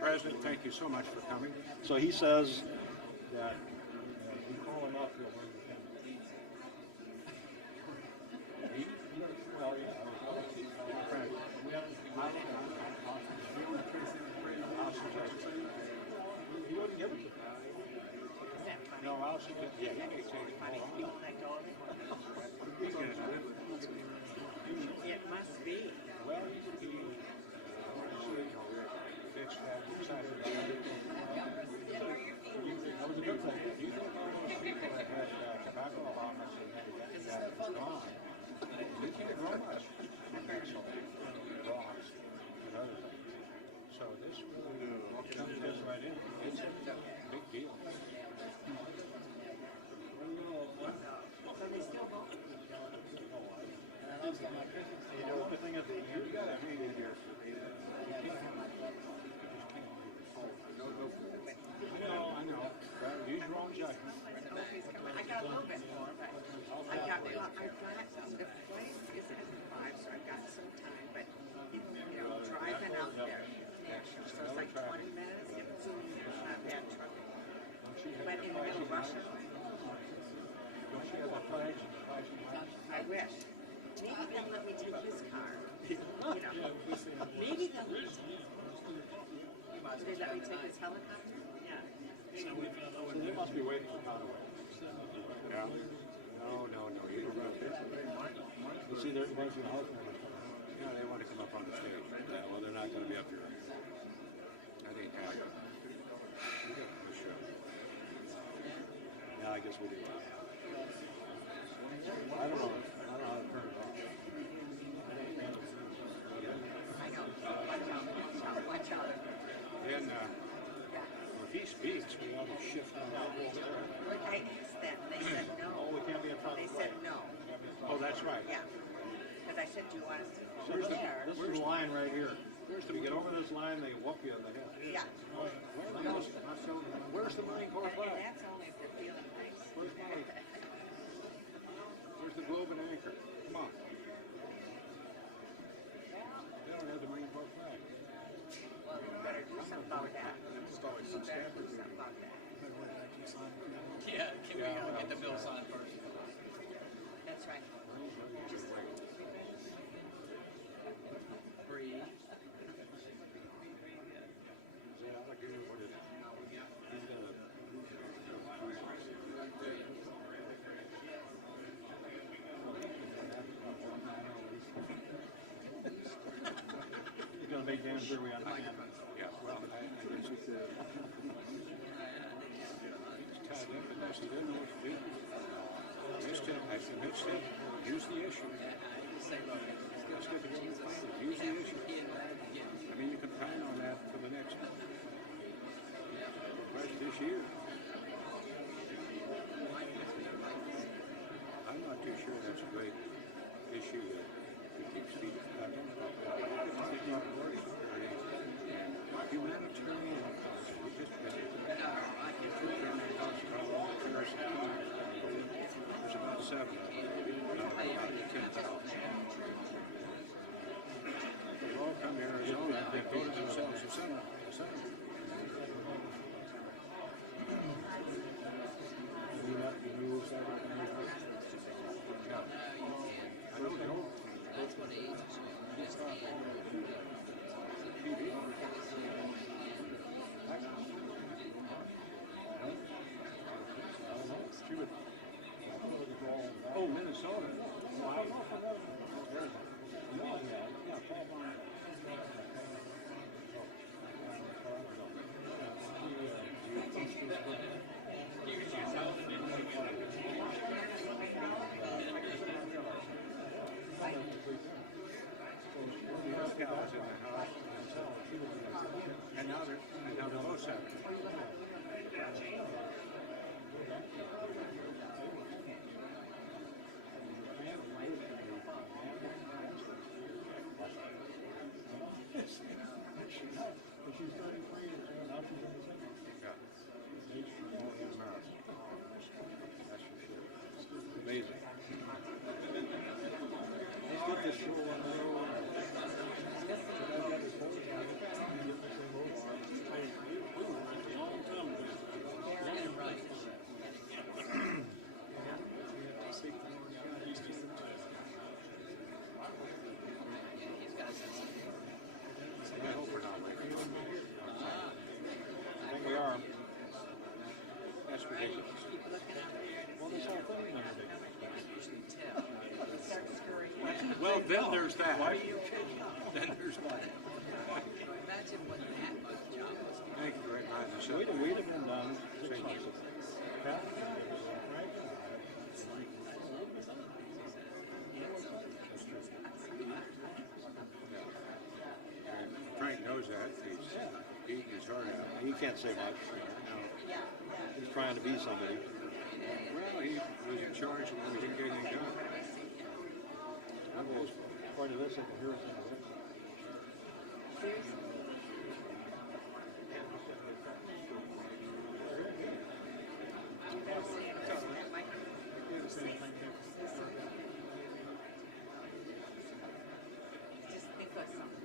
President, thank you so much for coming. So he says that we call him up, he'll bring the pen. Well, yeah. He wouldn't give it to me. No, I'll see it. Yeah, he may take it. He's going to live with it. It must be. Well, he fixed that, decided that. You think all those people that had tobacco allotments and had that gone, you can't grow much. Rocks and other things. So this really fits right in. It's a big deal. The only thing is that you got to hang in here. I know. Use your own judgment. I got a little bit more, but I got the flight is at 5, so I've got some time, but driving out there, so it's like 20 minutes, it's not bad trouble. But in the middle of Russia, I wish. Maybe they'll let me take his car. Maybe they'll let me take his helicopter. Yeah. So they must be waiting for Conway. Yeah. No. You don't know. You see, there's a bunch of house members coming. Yeah, they want to come up on the stage. Yeah, well, they're not going to be up here. That ain't happening. We got a show. Yeah, I guess we do. I don't know how to turn it off. I know. Watch out. Then, if he speaks, we ought to shift on that whole area. Look, I asked them, they said no. Oh, we can't be in front of They the said plate. no. Oh, that's right. Yeah. Because I said, do you want us to go This there? is the line right here. If you get over this line, they whoop you in the head. Yeah. Where's the Marine Corps And flag? that's only if they're feeling nice. Where's Molly? Where's the globe and anchor? Come on. They don't have the Marine Corps flag. Well, we better do something about that. We better do something about that. Yeah, can we get the bill signed first? That's right. Just Breathe. He's going to make damn sure we understand. Yeah, well, I guess he's tied up in this. He doesn't know what to do. Mitch said, use the issue. Let's get the game plan. Use the issue. I mean, you can plan on that for the next right this year. I'm not too sure that's a great issue that keeps people. Humanitarian costs. We just there's about 7. They all come to Arizona. They voted themselves to Senate. I know they all. That's what age is. Oh, Minnesota. And now they're both separate. She's 33 years old, now she's in the Senate. Amazing. Let's get this show on the road. I then there's that. Then there's that. Imagine what that job was. Thank you very much. We'd have been done 6 months ago. Pat, Frank, Frank knows that. He's eating his heart out. he can't say much. He's trying to be somebody. Well, he was in charge when we didn't get anything done. I've always part of this, I can hear it. Just think of something.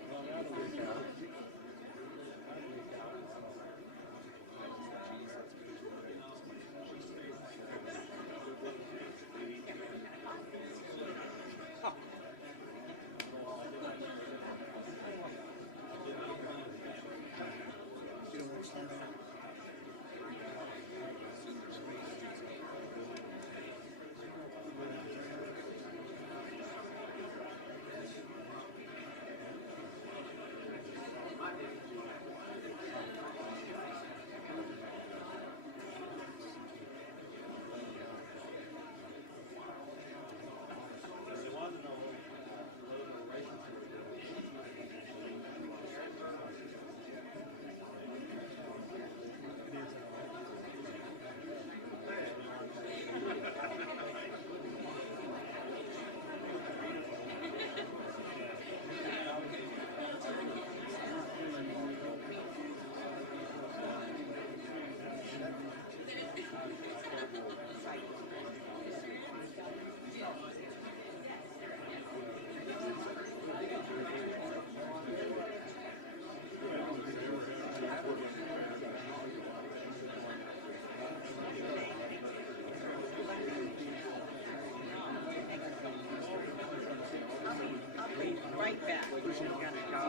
I'll be right back. She's gonna go.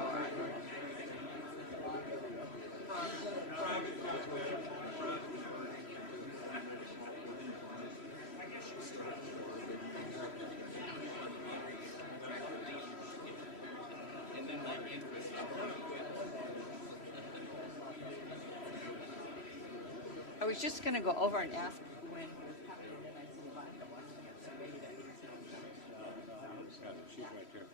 I was just gonna go over and ask when he was coming, and then I see Wanda wasn't here, so maybe that means he was She's right there.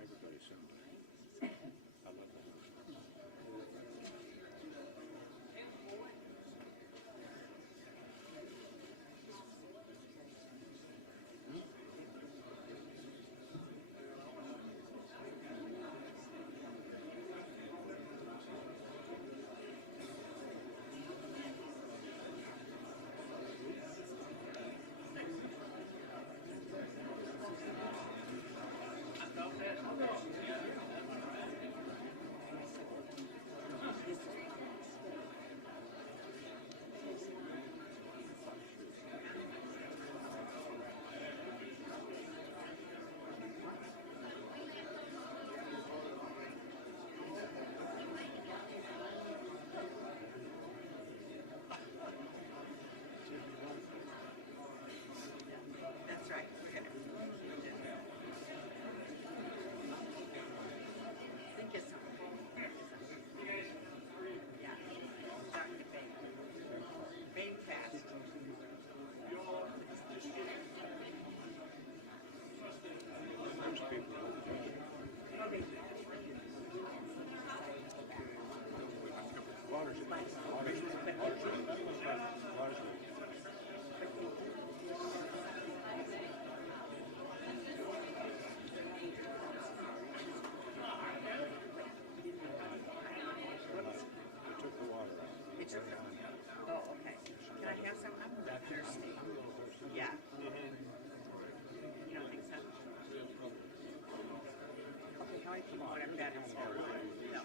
Everybody's somebody. I love that. That's right. We're gonna think of something. Yeah. Starting to bake. Bake fast. Most people water's They took the water out. It's your Oh, okay. Can I have some? I'm not thirsty. Yeah. You don't think so? Okay, how many people would have that instead of one? No.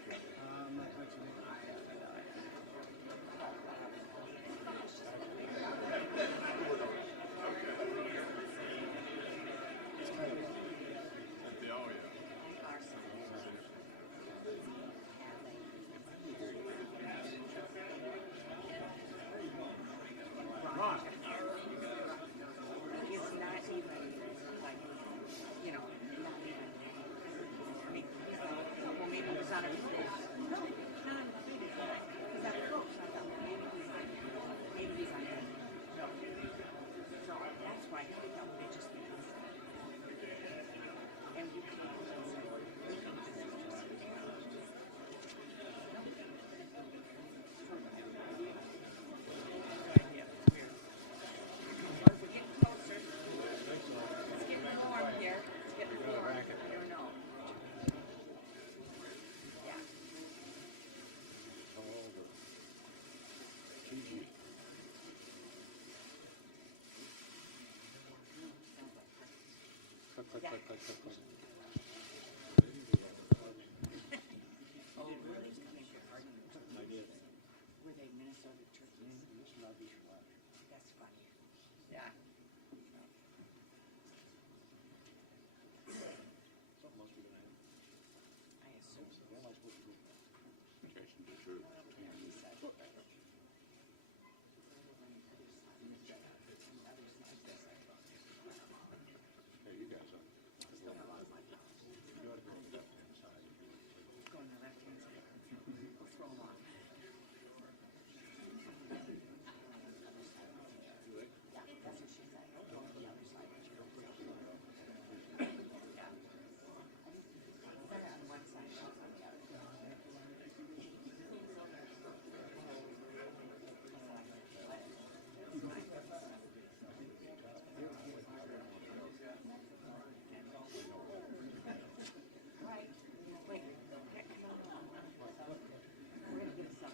Oh, really? Were they Minnesota turkeys? That's funny. Yeah. I assume. Chasing the truth. Hey, you guys are. Go on the left hand side. We'll throw them off. Yeah, that's what she said. Go on the other side. Yeah. They're on one side, she's on the other. Right. Wait. Okay, come on. We're gonna get some.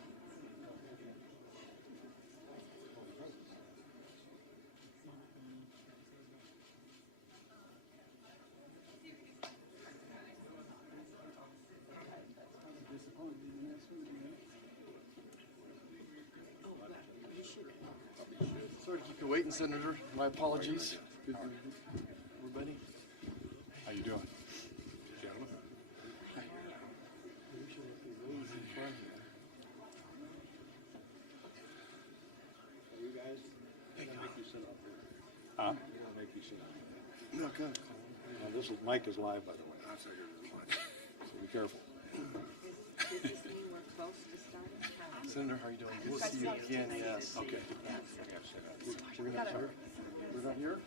Oh, well, you should. Sorry to keep you waiting, Senator. My apologies. Good, everybody. How you doing? Gentlemen? We should have to raise in front here. You guys, I'm gonna make you sit up here. Huh? I'm gonna make you sit up. No, good. Now, this is, Mike is live, by the way. So be careful. Does this mean we're close to starting? Senator, how are you doing? Good to see you again. Yes. Okay. We're gonna start. We're not here?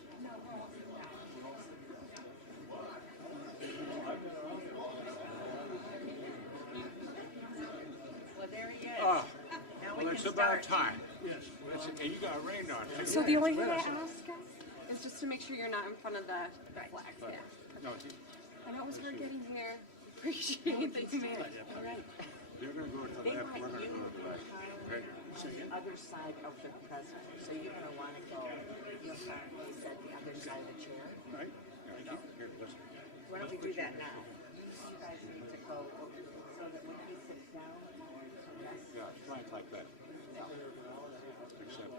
Well, there he is. Ah, Now we well, can it's about start. time. Yes. And you got rained on too. So the only thing I ask guys is just to make sure you're not in front of the flags. Yeah. No, I know it was hard getting here. Appreciate that you made it. All right. they're gonna go to the They left, want we're gonna you go to the right. Okay? on the other side of the president, so you're gonna wanna go, you'll have, he said, the other side of the chair. Right? Yeah, here, listen. Why don't we do that now? You guys need to go, so that when he sits down, yes. Yeah, flank like that. Except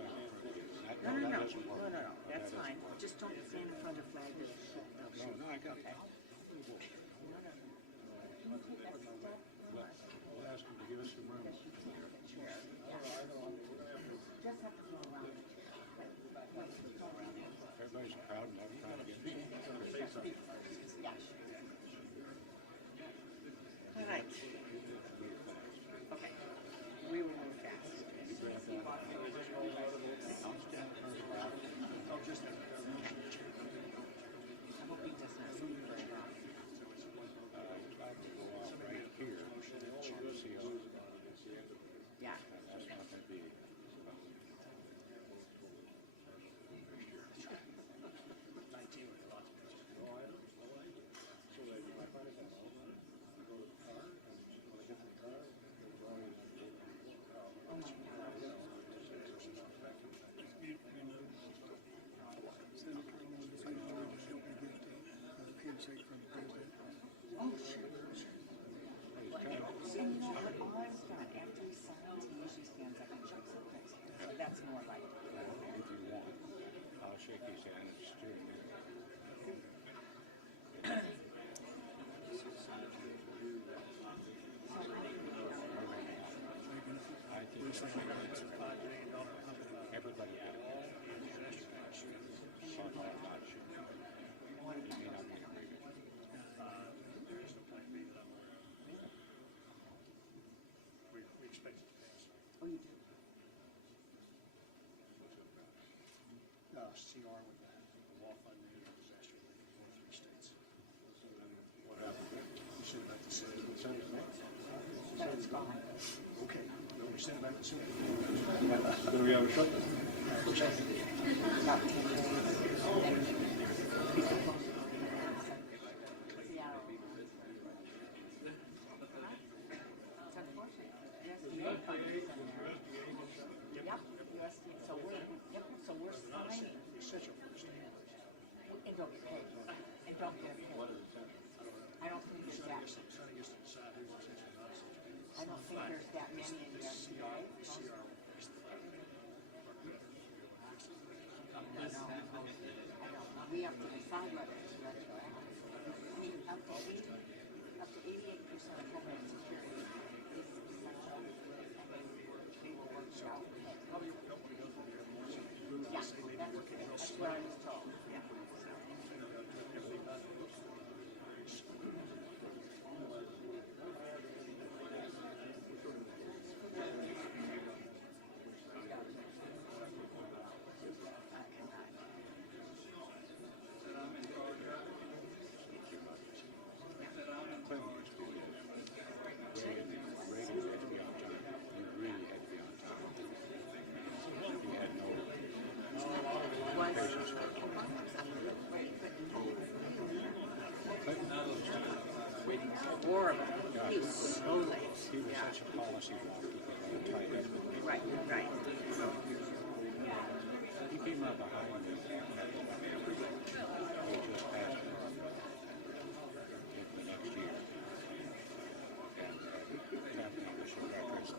that. No, no, no, that doesn't work. no, that's That fine. Just don't stand in front of the flag. doesn't- No, I got it. We'll ask him to give us some room. Just have to go around. Everybody's proud and every time to get Yeah. All right. Okay. We will move fast. I hope he does not move very long. right here. See how Yeah. that's not gonna be. Oh, sure. And you know what, all I've done, after he signs, he usually stands up and shakes his face. So that's more like it. If you want, I'll shake his hand and steer him. I think everybody did it. Son of a bitch. You may not want to read it. We expect it to pass. Oh, you do? CR with the law fund disaster relief for 3 states. What happened? We sent it back to Senate. We sent it back. No, it's gone. Okay, no, we sent it back to Senate. Then we have a shutdown. About 10 days. Seattle. It's unfortunate. USDA funds in there. Yep, USDA. So we're signing. Essential for the state. And don't get paid. And don't get paid. We have to decide whether it's retroactive. I mean, up to 88% of Homeland Security is essential. They will work it out. Yeah, that's what I was told. Yeah. Horrible. He was so late. He was such a policy wonk. He got tied up. Right, right. He came out behind me. We just passed it the next year. And Captain Bishop Records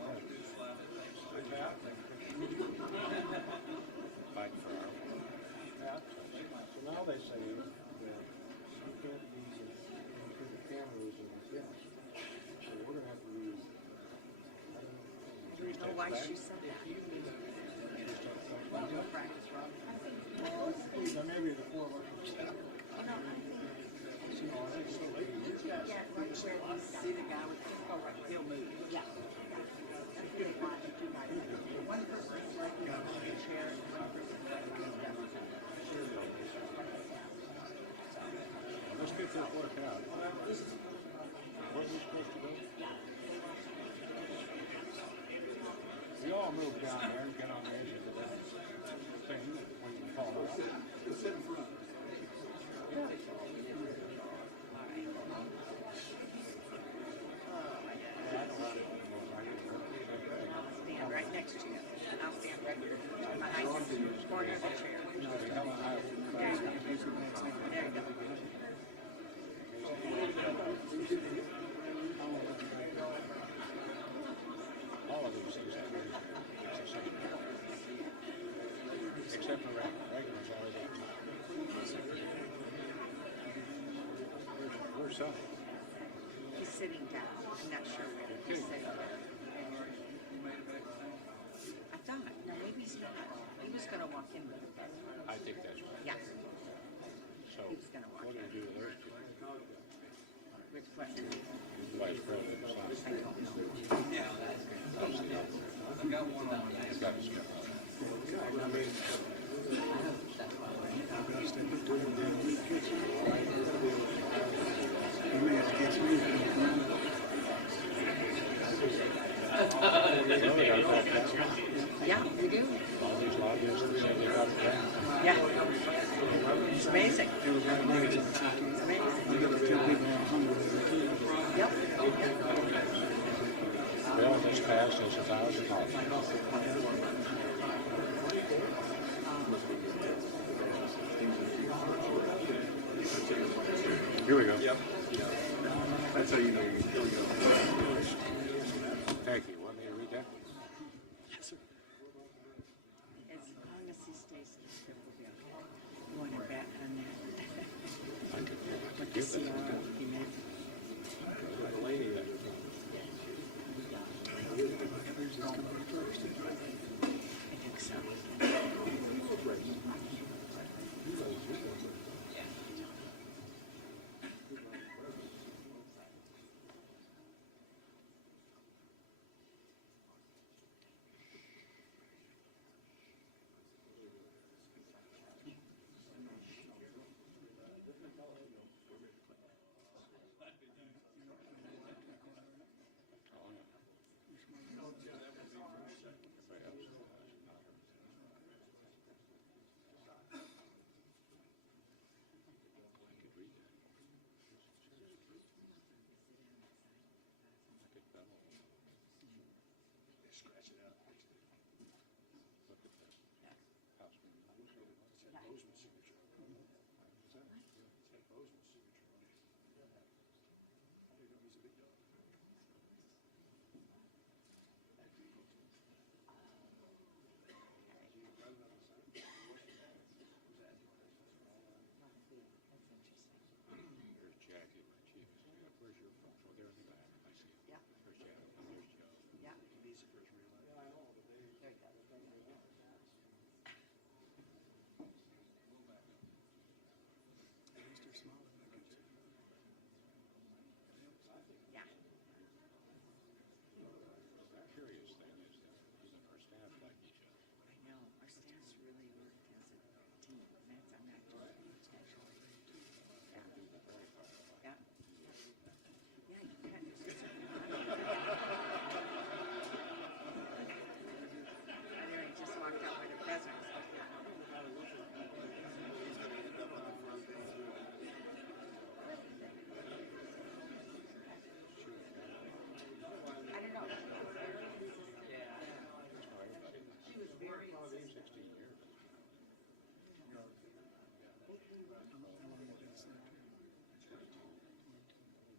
fighting for our So now they say that you can't use it for the cameras and the fence. So we're gonna have to use. I don't know why she said that. Practice, Rob. Maybe the four of us. Yeah, right where you see the guy with he'll move. Yeah. That's what they want to do. One person is like on the chair and one person is like on the desk. Let's get this worked out. Where are we supposed to go? We all move down there and get on the edge of the thing when you fall out. Sit in front. Stand right next to you. And I'll stand right here behind you. Corner of the chair. There you go. There you go. All of these things are very, it's the same. Except for regulars always on top. Where's Sonny? He's sitting down. I'm not sure where he's sitting down. I thought, no, maybe he's not. He was going to walk in with it. I think that's right. Yeah. So, He was gonna walk what do we do with those two? Which question? Vice President I Sonny. don't know. Yeah, that's good. I've got one on that. He's got his stuff. Yeah, we do. All these lobbyists that say they got it down. Yeah. It's amazing. It's amazing. Yep. Bill that's passed is $1,000. Here we go. Yep. That's how you know you're here we go. Thank you. Want me to read that? Yes, sir. As long as he stays in the script, we'll be okay. You want to bet on that? I could What the give that. CRO he made? The lady that. I think so. Scratch it out. Look at that. House meeting. Bozeman's signature on it. Is that? It's got Bozeman's signature on it. I didn't know he's a big dog. easy for us to realize. Yeah, I know, but they, There you go. at least they're smiling back at you. Yeah. The curious thing is that even our staff like each other. I know. Our staff's really work as a team. That's, I'm not doing it actually. Yeah. Yeah. Yeah, you can. There's a certain amount of it. And then he just walked out with the president. I don't know. She was very insistent. 16 years. It's going to be 40 years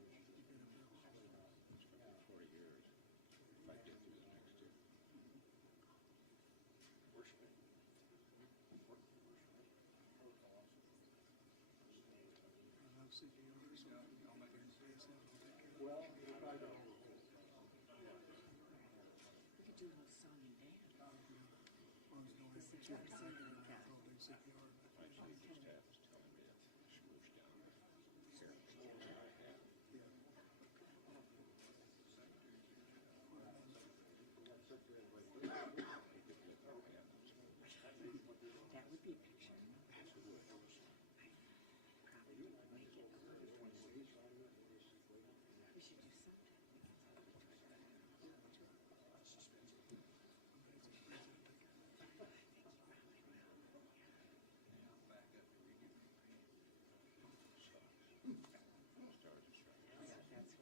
if I get through the next two. Worshiping. Well, we probably don't. We could do a little song and dance. The CPR center we got. My chief of staff is telling me that smoosh down there. I have. He could live where I am. That would be a picture. Probably would make it. We should do something. Stars are shining. That's why.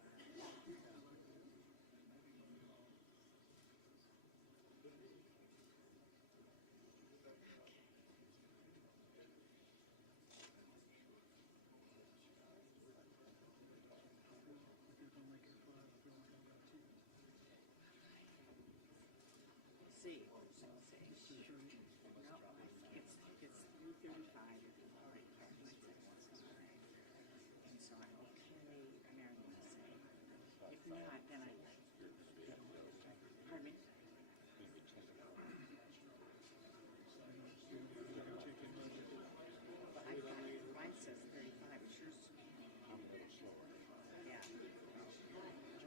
See, no, it's 3:35. And so I'm okay. Mary will say. If not, then I. Pardon me? Maybe 10 hours. Mine says 35. It's yours. I'm a little slower. Yeah.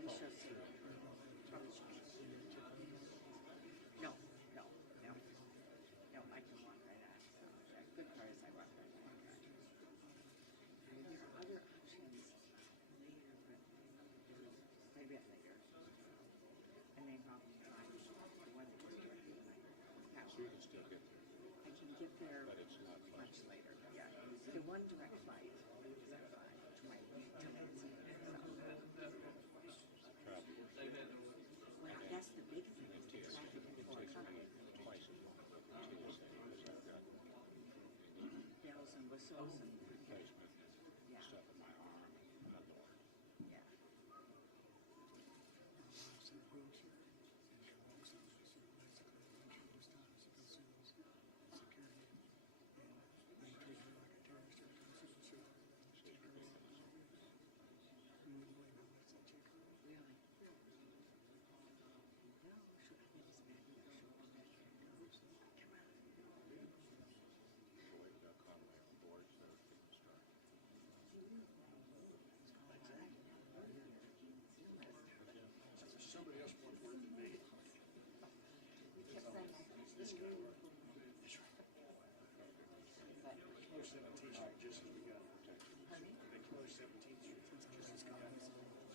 We shall see. No, no, no. No, I can walk right on. So the good part is I walk right on. There are other options later, but quite a bit later. And they probably find the one that we're doing tonight. So you can still get there. I can get there But it's not much later. Yeah. The one direct flight is at 5 to my Nancy. Well, that's the big thing is the traffic at 4 o'clock. Twice as long to TSA because I've got Bells and whistles and replacement yeah, stuff in my arm and my door. yeah. Really? No, should I get his back? Come on. So we've got Conway on board, so everything will start. Somebody else wants word than me. This guy. Kilo 17 Street, just as we got. And Kilo 17 Street, just as we got.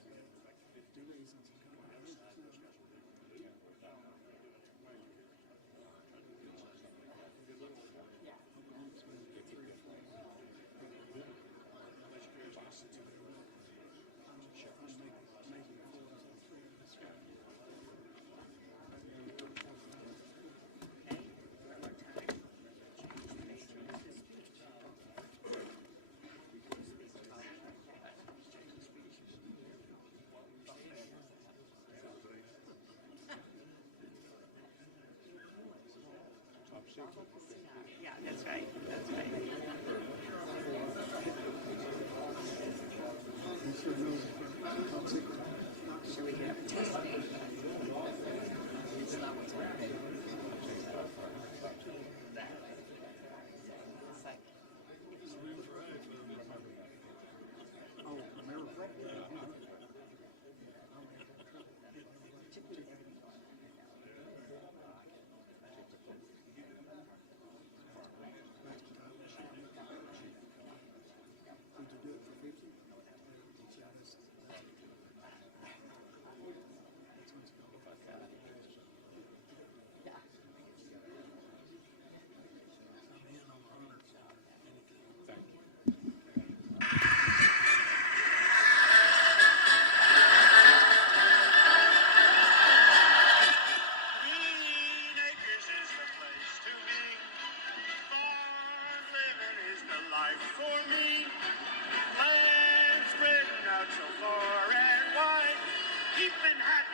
We had like 50 on the outside, those guys were there. Yeah. Okay, one more time. Change the nature of the speech. Top secret. Yeah, that's right, that's right. Should we have a testing?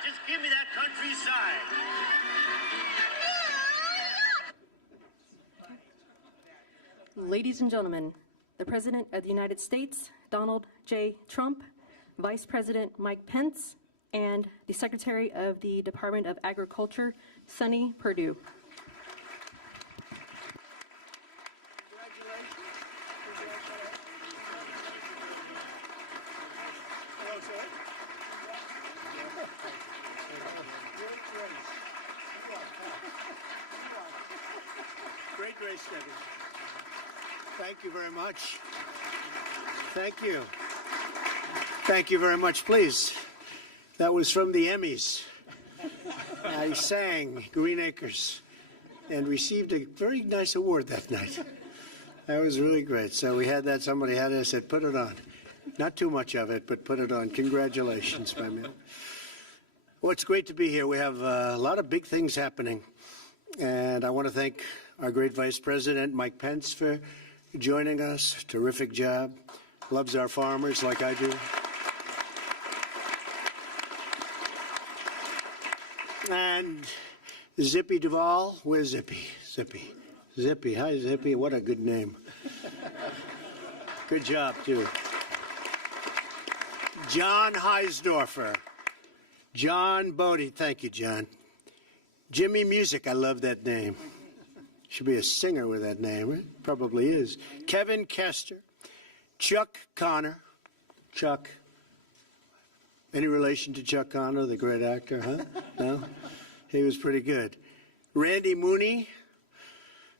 Just give me that countryside. Ladies and gentlemen, the President of the United States, Donald J. Trump, Vice President Mike Pence, and the Secretary of the Department of Agriculture, Sonny Perdue. Hello, sir. Great race, Debbie. Thank you very much. Thank you. Thank you very much. Please. That was from the Emmys. I sang Green Acres and received a very nice award that night. That was really great. So we had that. Somebody had it. I said, put it on. Not too much of it, but put it on. Congratulations, my man. Well, it's great to be here. We have a lot of big things happening. And I want to thank our great Vice President, Mike Pence, for joining us. Terrific job. Loves our farmers like I do. And Zippy Duvall. Where's Zippy? Zippy. Zippy. Hi, Zippy. What a good name. Good job, too. John Heisdorfer. John Bodie. Thank you, John. Jimmy Music. I love that name. Should be a singer with that name. Right? Probably is. Kevin Kester. Chuck Connor. Chuck. Any relation to Chuck Connor, the great actor, huh? No? He was pretty good. Randy Mooney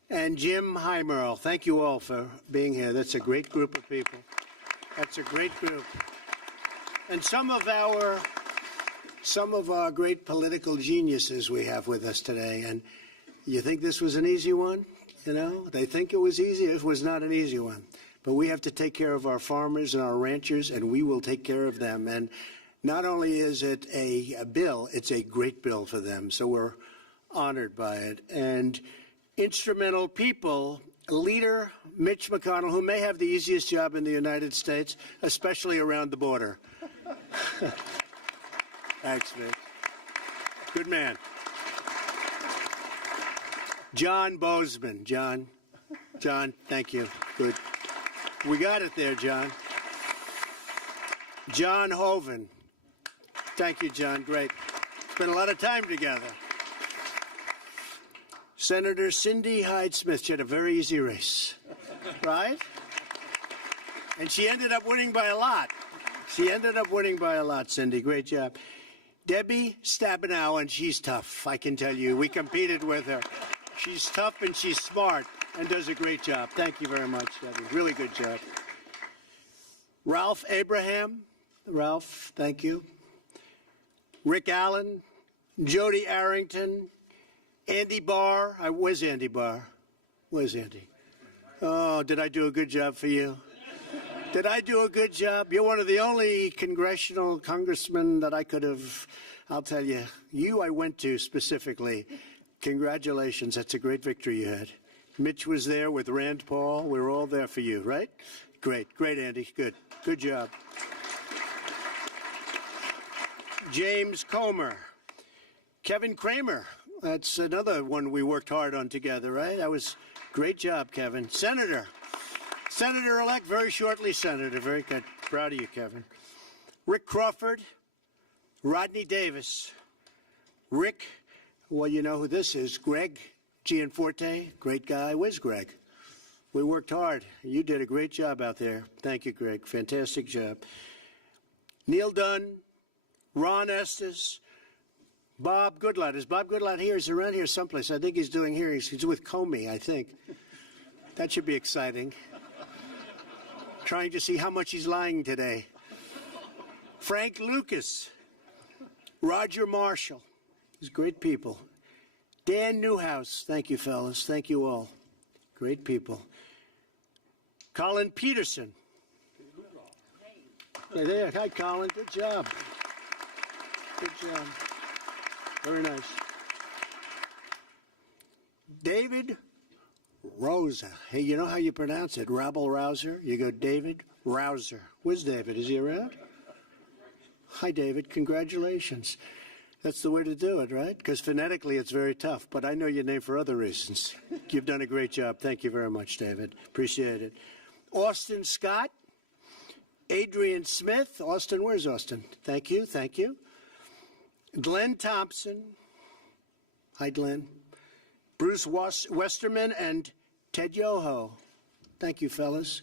and Jim Heimerl. Thank you all for being here. That's a great group of people. That's a great group. And some of our great political geniuses we have with us today. And you think this was an easy one? You know, they think it was easy. It was not an easy one. But we have to take care of our farmers and our ranchers, and we will take care of them. And not only is it a bill, it's a great bill for them. So we're honored by it. And instrumental people, Leader Mitch McConnell, who may have the easiest job in the United States, especially around the border. Thanks, Mitch. Good man. John Bozeman. John, thank you. Good. We got it there, John. John Hoeven. Thank you, John. Great. Spent a lot of time together. Senator Cindy Hyde-Smith. She had a very easy race, right? And she ended up winning by a lot. Cindy. Great job. Debbie Stabenow, and she's tough, I can tell you. We competed with her. She's tough and she's smart and does a great job. Thank you very much, Debbie. Really good job. Ralph Abraham. Ralph, thank you. Rick Allen, Jody Arrington, Andy Barr. Where's Andy Barr? Where's Andy? Oh, did I do a good job for you? Did I do a good job? You're one of the only congressional congressmen that I could have, I'll tell you, I went to specifically. Congratulations. That's a great victory you had. Mitch was there with Rand Paul. We were all there for you, right? Great, Andy. Good job. James Comer. Kevin Kramer. That's another one we worked hard on together, right? That was great job, Kevin. Senator-elect, very shortly Senator. Very good. Proud of you, Kevin. Rick Crawford. Rodney Davis. Rick, well, you know who this is. Greg Gianforte. Great guy. Where's Greg? We worked hard. You did a great job out there. Thank you, Greg. Fantastic job. Neil Dunn. Ron Estes, Bob Goodlatte. Is Bob Goodlatte here? Is he around here someplace? I think he's doing hearings. He's with Comey, I think. That should be exciting. Trying to see how much he's lying today. Frank Lucas, Roger Marshall. These great people. Dan Newhouse. Thank you, fellas. Thank you all. Great people. Colin Peterson. Hey there. Hi, Colin. Good job. Good job. Very nice. David Rosa. Hey, you know how you pronounce it? Rabble-rouser? You go David Rouser. Where's David? Is he around? Hi, David. Congratulations. That's the way to do it, right? Because phonetically it's very tough, but I know your name for other reasons. You've done a great job. Thank you very much, David. Appreciate it. Austin Scott, Adrian Smith. Austin, where's Austin? Thank you, thank you. Glenn Thompson. Hi, Glenn. Bruce Westerman and Ted Yoho. Thank you, fellas.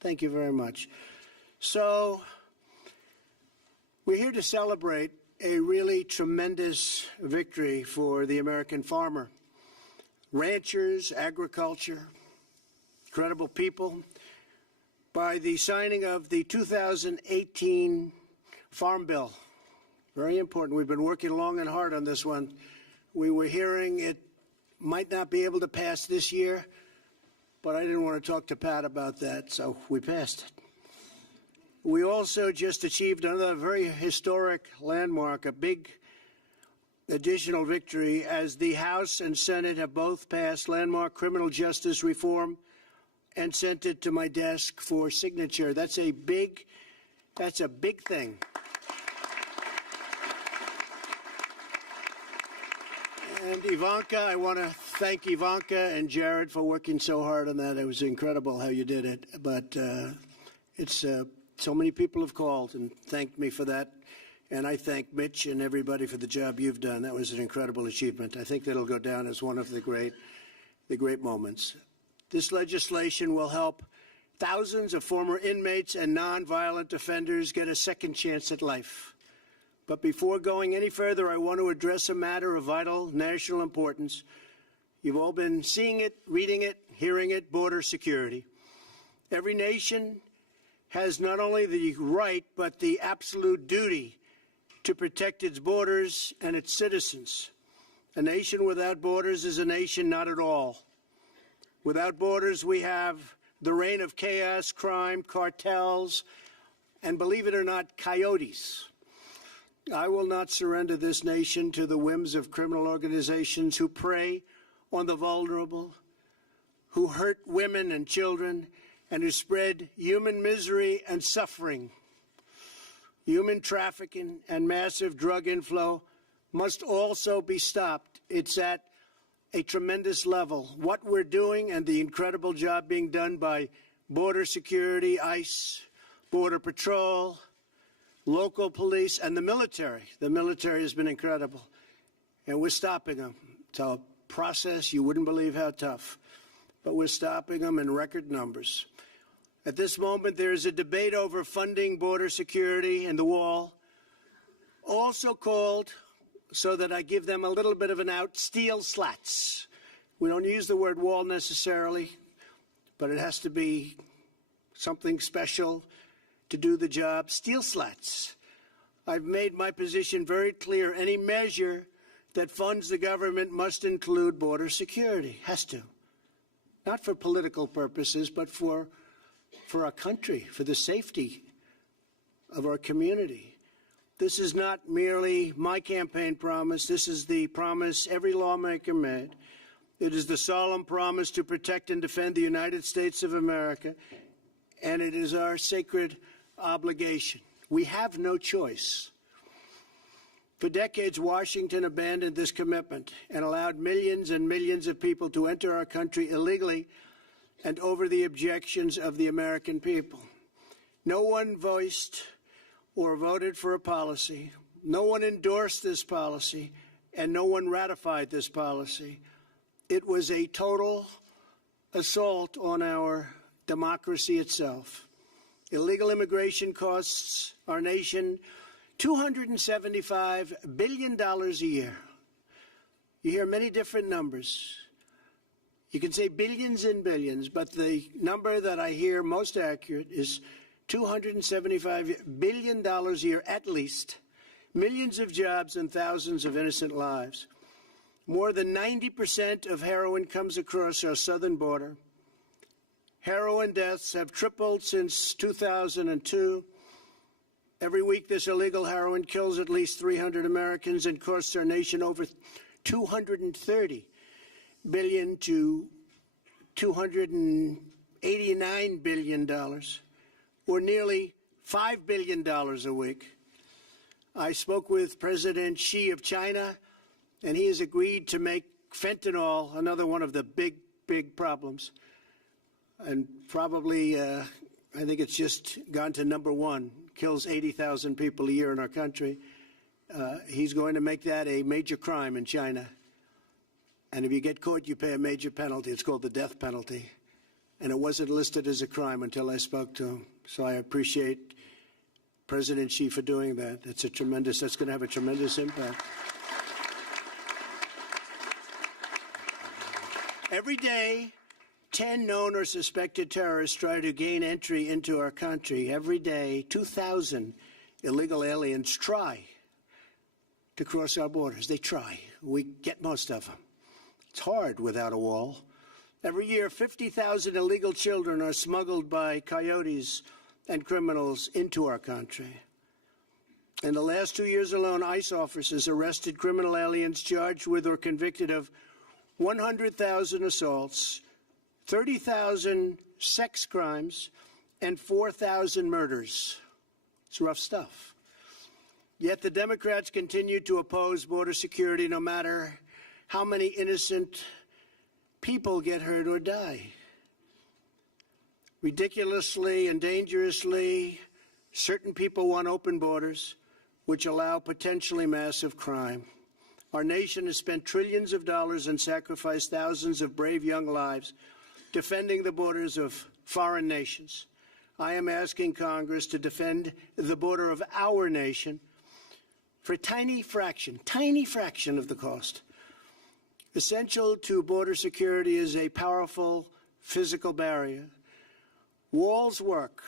Thank you very much. So, we're here to celebrate a really tremendous victory for the American farmer. Ranchers, agriculture, incredible people. By the signing of the 2018 Farm Bill. Very important. We've been working long and hard on this one. We were hearing it might not be able to pass this year, but I didn't want to talk to Pat about that, so we passed it. We also just achieved another very historic landmark, a big additional victory, as the House and Senate have both passed landmark criminal justice reform and sent it to my desk for signature. That's a big thing. And Ivanka, I want to thank Ivanka and Jared for working so hard on that. It was incredible how you did it. But so many people have called and thanked me for that. And I thank Mitch and everybody for the job you've done. That was an incredible achievement. I think that'll go down as one of the great moments. This legislation will help thousands of former inmates and nonviolent offenders get a second chance at life. But before going any further, I want to address a matter of vital national importance. You've all been seeing it, reading it, hearing it, border security. Every nation has not only the right, but the absolute duty to protect its borders and its citizens. A nation without borders is a nation not at all. Without borders, we have the reign of chaos, crime, cartels, and believe it or not, coyotes. I will not surrender this nation to the whims of criminal organizations who prey on the vulnerable, who hurt women and children, and who spread human misery and suffering. Human trafficking and massive drug inflow must also be stopped. It's at a tremendous level. What we're doing and the incredible job being done by border security, ICE, Border Patrol, local police, and the military. The military has been incredible. And we're stopping them. It's a process you wouldn't believe how tough. But we're stopping them in record numbers. At this moment, there is a debate over funding border security and the wall, also called, so that I give them a little bit of an out, steel slats. We don't use the word wall necessarily, but it has to be something special to do the job. Steel slats. I've made my position very clear. Any measure that funds the government must include border security. Has to. Not for political purposes, but for our country, for the safety of our community. This is not merely my campaign promise. This is the promise every lawmaker made. It is the solemn promise to protect and defend the United States of America, and it is our sacred obligation. We have no choice. For decades, Washington abandoned this commitment and allowed millions and millions of people to enter our country illegally and over the objections of the American people. No one voiced or voted for a policy. No one endorsed this policy, and no one ratified this policy. It was a total assault on our democracy itself. Illegal immigration costs our nation $275 billion a year. You hear many different numbers. You can say billions and billions, but the number that I hear most accurate is $275 billion a year at least, millions of jobs and thousands of innocent lives. More than 90% of heroin comes across our southern border. Heroin deaths have tripled since 2002. Every week, this illegal heroin kills at least 300 Americans and costs our nation over $230 billion to $289 billion, or nearly $5 billion a week. I spoke with President Xi of China, and he has agreed to make fentanyl another one of the big, big problems. And probably, I think it's just gone to number one, kills 80,000 people a year in our country. He's going to make that a major crime in China. And if you get caught, you pay a major penalty. It's called the death penalty. And it wasn't listed as a crime until I spoke to him. So I appreciate President Xi for doing that. That's going to have a tremendous impact. Every day, 10 known or suspected terrorists try to gain entry into our country. Every day, 2,000 illegal aliens try to cross our borders. They try. We get most of them. It's hard without a wall. Every year, 50,000 illegal children are smuggled by coyotes and criminals into our country. In the last 2 years alone, ICE officers arrested criminal aliens charged with or convicted of 100,000 assaults, 30,000 sex crimes, and 4,000 murders. It's rough stuff. Yet the Democrats continue to oppose border security no matter how many innocent people get hurt or die. Ridiculously and dangerously, certain people want open borders, which allow potentially massive crime. Our nation has spent trillions of dollars and sacrificed thousands of brave young lives defending the borders of foreign nations. I am asking Congress to defend the border of our nation for a tiny fraction of the cost. Essential to border security is a powerful physical barrier. Walls work,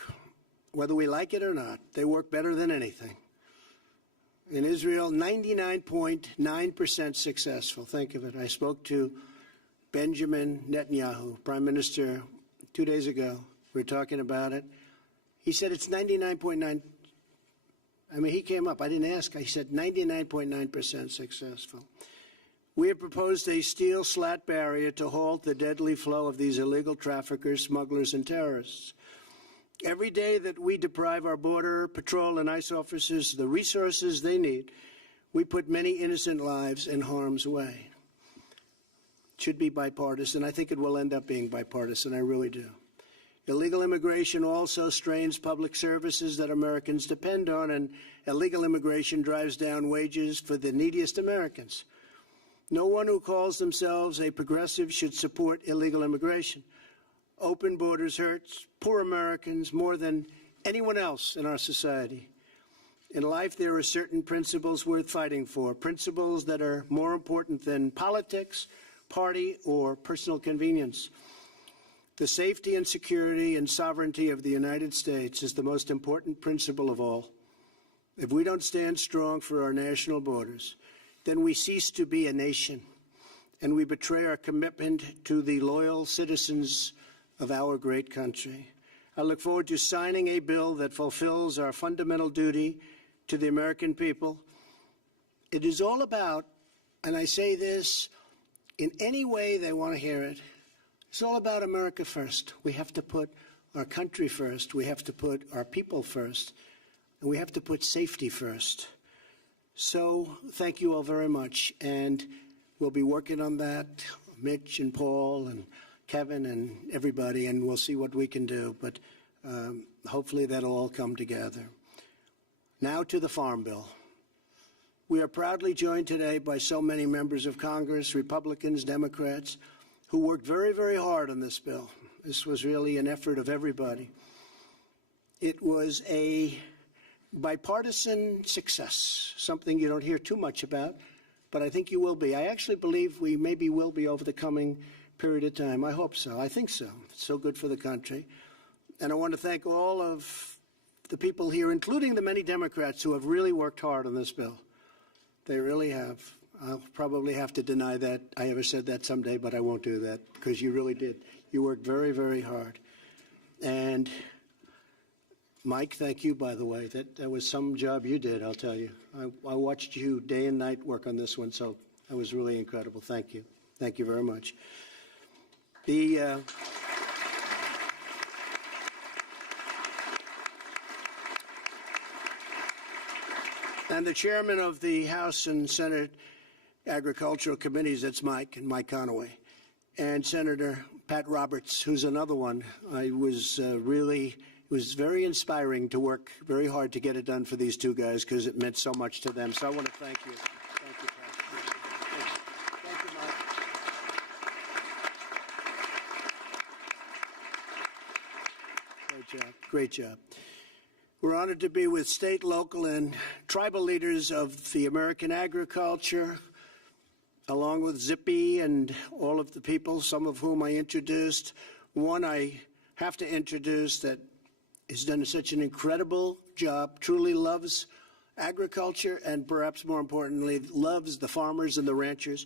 whether we like it or not. They work better than anything. In Israel, 99.9% successful. Think of it. I spoke to Benjamin Netanyahu, Prime Minister, 2 days ago. We were talking about it. He said it's 99.9. I mean, he came up. I didn't ask. He said 99.9% successful. We have proposed a steel slat barrier to halt the deadly flow of these illegal traffickers, smugglers, and terrorists. Every day that we deprive our Border Patrol and ICE officers the resources they need, we put many innocent lives in harm's way. It should be bipartisan. I think it will end up being bipartisan. I really do. Illegal immigration also strains public services that Americans depend on, and illegal immigration drives down wages for the neediest Americans. No one who calls themselves a progressive should support illegal immigration. Open borders hurts poor Americans more than anyone else in our society. In life, there are certain principles worth fighting for, principles that are more important than politics, party, or personal convenience. The safety and security and sovereignty of the United States is the most important principle of all. If we don't stand strong for our national borders, then we cease to be a nation, and we betray our commitment to the loyal citizens of our great country. I look forward to signing a bill that fulfills our fundamental duty to the American people. It is all about, and I say this in any way they want to hear it, it's all about America first. We have to put our country first. We have to put our people first. And we have to put safety first. So thank you all very much. And we'll be working on that, Mitch and Paul and Kevin and everybody, and we'll see what we can do. But hopefully that'll all come together. Now to the Farm Bill. We are proudly joined today by so many members of Congress, Republicans, Democrats, who worked very, very hard on this bill. This was really an effort of everybody. It was a bipartisan success, something you don't hear too much about, but I think you will be. I actually believe we maybe will be over the coming period of time. I hope so. I think so. It's so good for the country. And I want to thank all of the people here, including the many Democrats who have really worked hard on this bill. They really have. I'll probably have to deny that I ever said that someday, but I won't do that because you really did. You worked very, very hard. And Mike, thank you, by the way. That was some job you did, I'll tell you. I watched you day and night work on this one, so that was really incredible. Thank you. Thank you very much. And the chairman of the House and Senate Agricultural Committees, that's Mike Conaway, and Senator Pat Roberts, who's another one. It was very inspiring to work very hard to get it done for these two guys because it meant so much to them. So I want to thank you. Thank you, Pat. Thank you, Mike. Great job. Great job. We're honored to be with state, local, and tribal leaders of the American agriculture, along with Zippy and all of the people, some of whom I introduced. One I have to introduce that has done such an incredible job, truly loves agriculture, and perhaps more importantly, loves the farmers and the ranchers,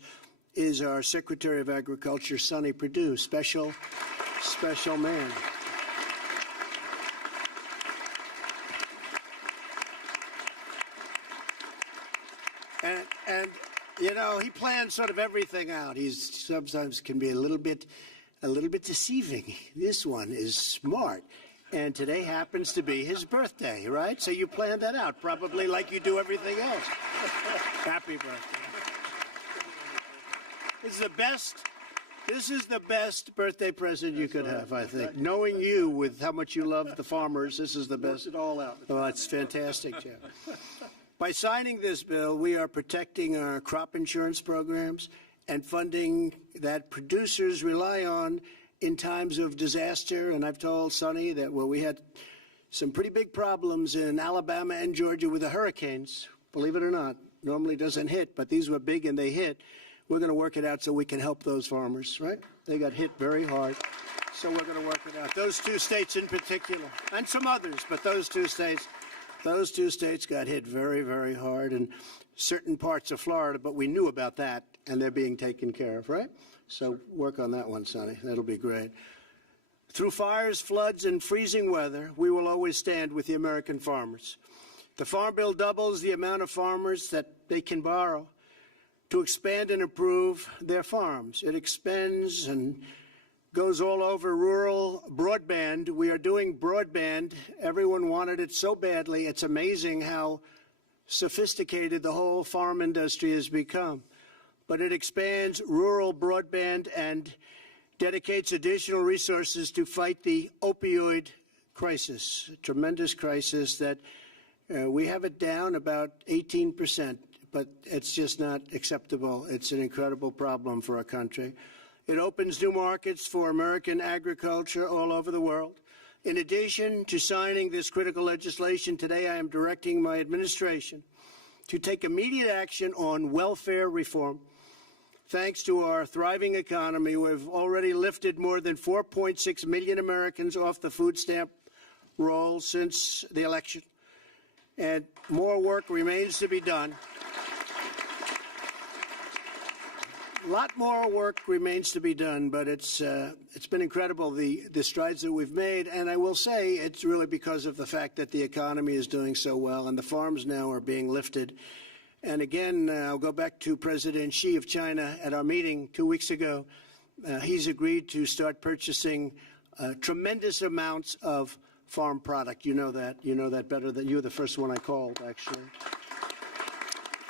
is our Secretary of Agriculture, Sonny Perdue. Special man. And you know, he plans sort of everything out. He's sometimes can be a little bit deceiving. This one is smart. And today happens to be his birthday, right? So you planned that out, probably like you do everything else. Happy birthday. This is the best birthday present you could have, I think. Knowing you with how much you love the farmers, this is the best. Worked it all out. Oh, it's fantastic, Jeff. By signing this bill, we are protecting our crop insurance programs and funding that producers rely on in times of disaster. And I've told Sonny that, well, we had some pretty big problems in Alabama and Georgia with the hurricanes, believe it or not. Normally doesn't hit, but these were big and they hit. We're going to work it out so we can help those farmers, right? They got hit very hard, so we're going to work it out. Those two states in particular, and some others, but those two states got hit very, very hard, and certain parts of Florida, but we knew about that, and they're being taken care of, right? So work on that one, Sonny. That'll be great. Through fires, floods, and freezing weather, we will always stand with the American farmers. The Farm Bill doubles the amount of farmers that they can borrow to expand and improve their farms. It expands and goes all over rural broadband. We are doing broadband. Everyone wanted it so badly. It's amazing how sophisticated the whole farm industry has become. But it expands rural broadband and dedicates additional resources to fight the opioid crisis, a tremendous crisis that we have it down about 18%, but it's just not acceptable. It's an incredible problem for our country. It opens new markets for American agriculture all over the world. In addition to signing this critical legislation today, I am directing my administration to take immediate action on welfare reform. Thanks to our thriving economy, we've already lifted more than 4.6 million Americans off the food stamp roll since the election, and more work remains to be done. A lot more work remains to be done, but it's been incredible, the strides that we've made. And I will say it's really because of the fact that the economy is doing so well and the farms now are being lifted. And again, I'll go back to President Xi of China at our meeting 2 weeks ago. He's agreed to start purchasing tremendous amounts of farm product. You know that better than you're the first one I called, actually.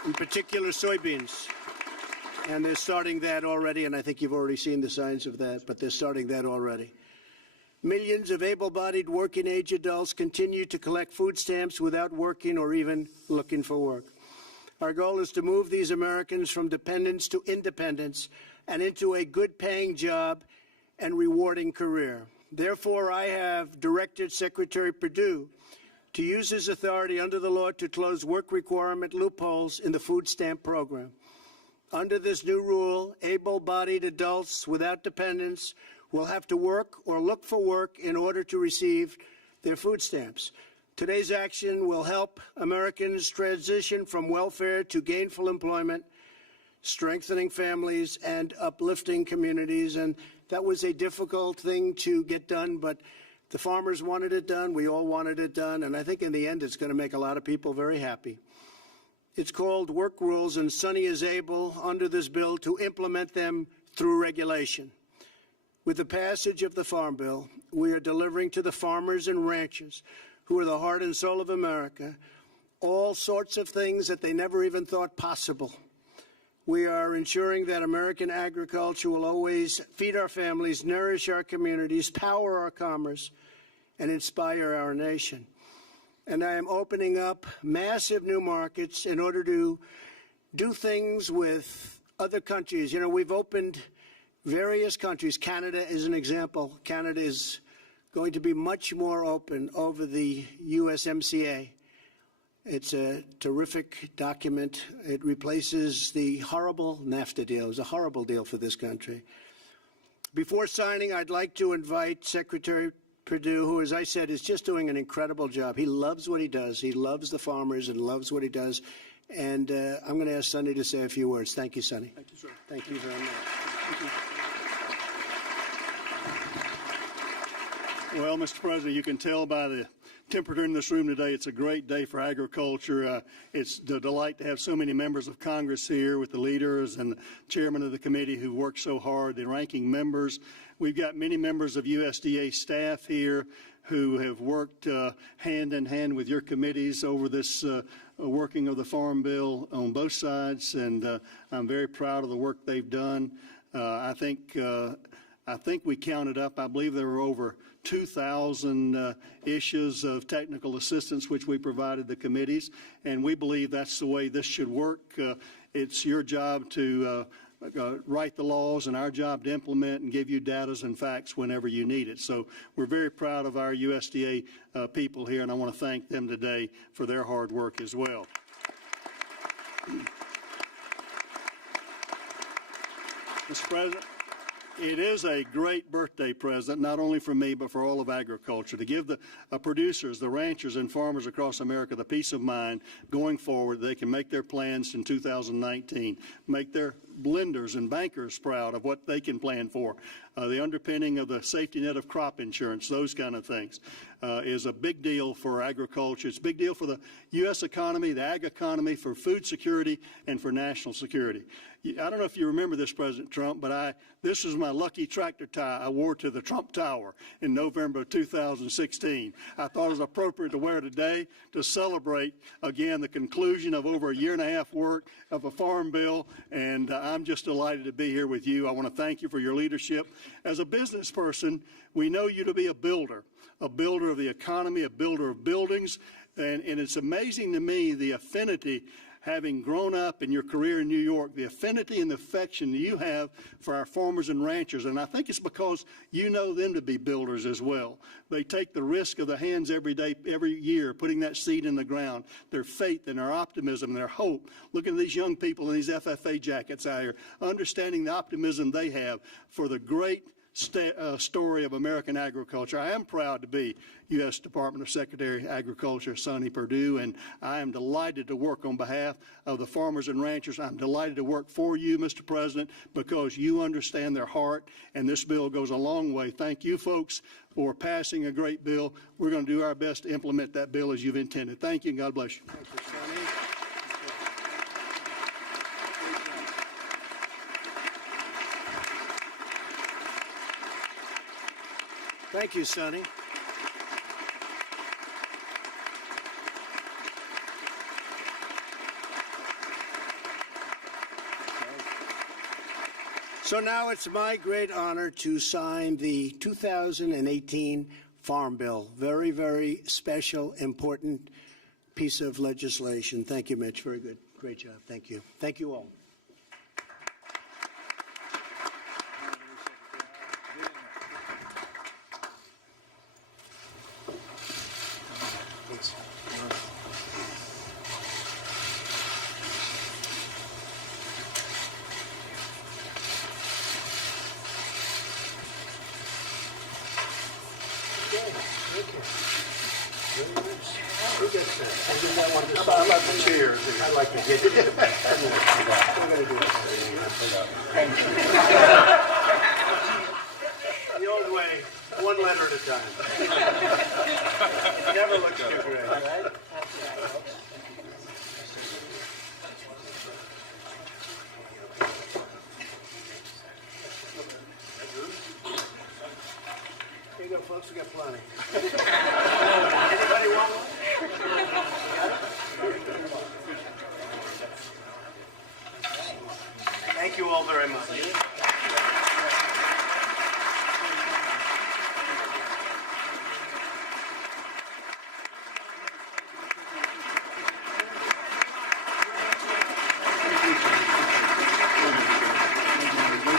In particular, soybeans. And they're starting that already, and I think you've already seen the signs of that, but they're starting that already. Millions of able-bodied working-age adults continue to collect food stamps without working or even looking for work. Our goal is to move these Americans from dependence to independence and into a good-paying job and rewarding career. Therefore, I have directed Secretary Perdue to use his authority under the law to close work requirement loopholes in the food stamp program. Under this new rule, able-bodied adults without dependents will have to work or look for work in order to receive their food stamps. Today's action will help Americans transition from welfare to gainful employment, strengthening families and uplifting communities. And that was a difficult thing to get done, but the farmers wanted it done. We all wanted it done. And I think in the end, it's going to make a lot of people very happy. It's called work rules, and Sonny is able, under this bill, to implement them through regulation. With the passage of the Farm Bill, we are delivering to the farmers and ranchers, who are the heart and soul of America, all sorts of things that they never even thought possible. We are ensuring that American agriculture will always feed our families, nourish our communities, power our commerce, and inspire our nation. And I am opening up massive new markets in order to do things with other countries. You know, we've opened various countries. Canada is an example. Canada is going to be much more open over the USMCA. It's a terrific document. It replaces the horrible NAFTA deal. It was a horrible deal for this country. Before signing, I'd like to invite Secretary Perdue, who, as I said, is just doing an incredible job. He loves what he does. He loves the farmers and loves what he does. And I'm going to ask Sonny to say a few words. Thank you, Sonny. Thank you, sir. Thank you very much. Well, Mr. President, you can tell by the temperature in this room today, it's a great day for agriculture. It's a delight to have so many members of Congress here with the leaders and the chairman of the committee who worked so hard, the ranking members. We've got many members of USDA staff here who have worked hand in hand with your committees over this working of the Farm Bill on both sides, and I'm very proud of the work they've done. I think we counted up, I believe there were over 2,000 issues of technical assistance which we provided the committees, and we believe that's the way this should work. It's your job to write the laws and our job to implement and give you data and facts whenever you need it. So we're very proud of our USDA people here, and I want to thank them today for their hard work as well. Mr. President, it is a great birthday present, not only for me, but for all of agriculture, to give the producers, the ranchers, and farmers across America the peace of mind going forward. They can make their plans in 2019, make their lenders and bankers proud of what they can plan for. The underpinning of the safety net of crop insurance, those kind of things, is a big deal for agriculture. It's a big deal for the U.S. economy, the ag economy, for food security, and for national security. I don't know if you remember this, President Trump, but this was my lucky tractor tie I wore to the Trump Tower in November of 2016. I thought it was appropriate to wear today to celebrate, again, the conclusion of over a year-and-a-half work of a farm bill, and I'm just delighted to be here with you. I want to thank you for your leadership. As a business person, we know you to be a builder of the economy, a builder of buildings, and it's amazing to me the affinity, having grown up in your career in New York, the affinity and the affection that you have for our farmers and ranchers. And I think it's because you know them to be builders as well. They take the risk of the hands every day, every year, putting that seed in the ground, their faith and their optimism and their hope. Looking at these young people in these FFA jackets out here, understanding the optimism they have for the great story of American agriculture. I am proud to be U.S. Department of Secretary of Agriculture Sonny Perdue, and I am delighted to work on behalf of the farmers and ranchers. I'm delighted to work for you, Mr. President, because you understand their heart, and this bill goes a long way. Thank you, folks, for passing a great bill. We're going to do our best to implement that bill as you've intended. Thank you, and God bless you. Thank you, Sonny. Thank you, Sonny. So now it's my great honor to sign the 2018 Farm Bill. Very, very special, important piece of legislation. Thank you, Mitch. Very good. Great job. Thank you. Thank you all. I'd like to get you. We're going to do this. The old way, one letter at a time. It never looks too great. All right? Here you go, folks. We got plenty. Anybody want one? Thank you all very much. Great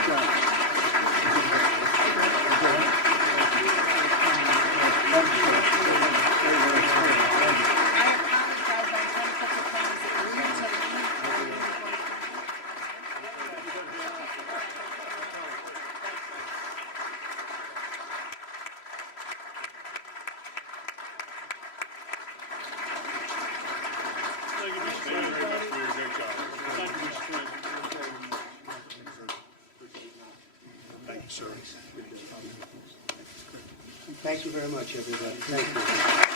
job. I apologize, I was trying to put the things that we need to leave. Thank you, Mr. President, very much for your great job. Thank you, Mr. President. Thank you, sir. Thank you very much, everybody. Thank you.